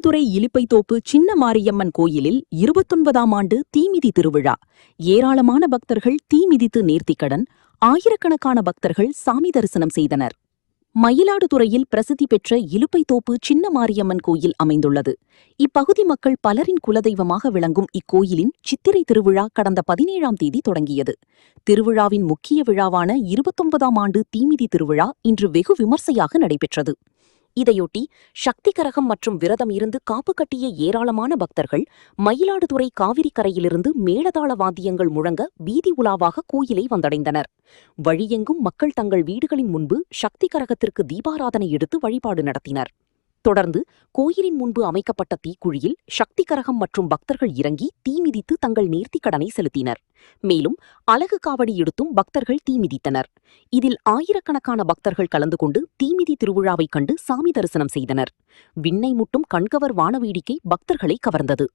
மயிலாடுதுறை இலுப்பைத்தோப்பு சின்ன மாரியம்மன் கோயிலில் 29ஆம் ஆண்டு தீமிதி திருவிழா. ஏராளமான பக்தர்கள் தீமிதித்து நேர்த்திக்கடன், ஆயிரக்கணக்கான பக்தர்கள் சாமி தரிசனம் செய்தனர். மயிலாடுதுறையில் பிரசித்தி பெற்ற இலுப்பைத்தோப்பு சின்ன மாரியம்மன் கோயில் அமைந்துள்ளது. இப்பகுதி மக்கள் பலரின் குலதெய்வமாக விளங்கும் இக்கோயிலின் சித்திரை திருவிழா கடந்த 17ஆம் தேதி தொடங்கியது. திருவிழாவின் முக்கிய விழாவான 29ஆம் ஆண்டு தீமிதி திருவிழா இன்று வெகு விமர்சையாக நடைபெற்றது. இதையொட்டி சக்தி கரகம் மற்றும் விரதம் இருந்து காப்பு கட்டிய ஏராளமான பக்தர்கள் மயிலாடுதுறை காவிரி கரையிலிருந்து மேளதாள வாத்தியங்கள் முழங்க வீதி உலாவாக கோயிலை வந்தடைந்தனர். வழியெங்கும் மக்கள் தங்கள் வீடுகளின் முன்பு சக்தி கரகத்திற்கு தீபாராதனை எடுத்து வழிபாடு நடத்தினர். தொடர்ந்து கோயிலின் முன்பு அமைக்கப்பட்ட தீக்குழியில் சக்தி கரகம் மற்றும் பக்தர்கள் இறங்கி தீமிதித்து தங்கள் நேர்த்திக்கடனை செலுத்தினர். மேலும் அலகு காவடி எடுத்தும் பக்தர்கள் தீமிதித்தனர். இதில் ஆயிரக்கணக்கான பக்தர்கள் கலந்து கொண்டு தீமிதி திருவிழாவை கண்டு சாமி தரிசனம் செய்தனர். விண்ணை முட்டும் கண்கவர் வானவேடிக்கை பக்தர்களை கவர்ந்தது.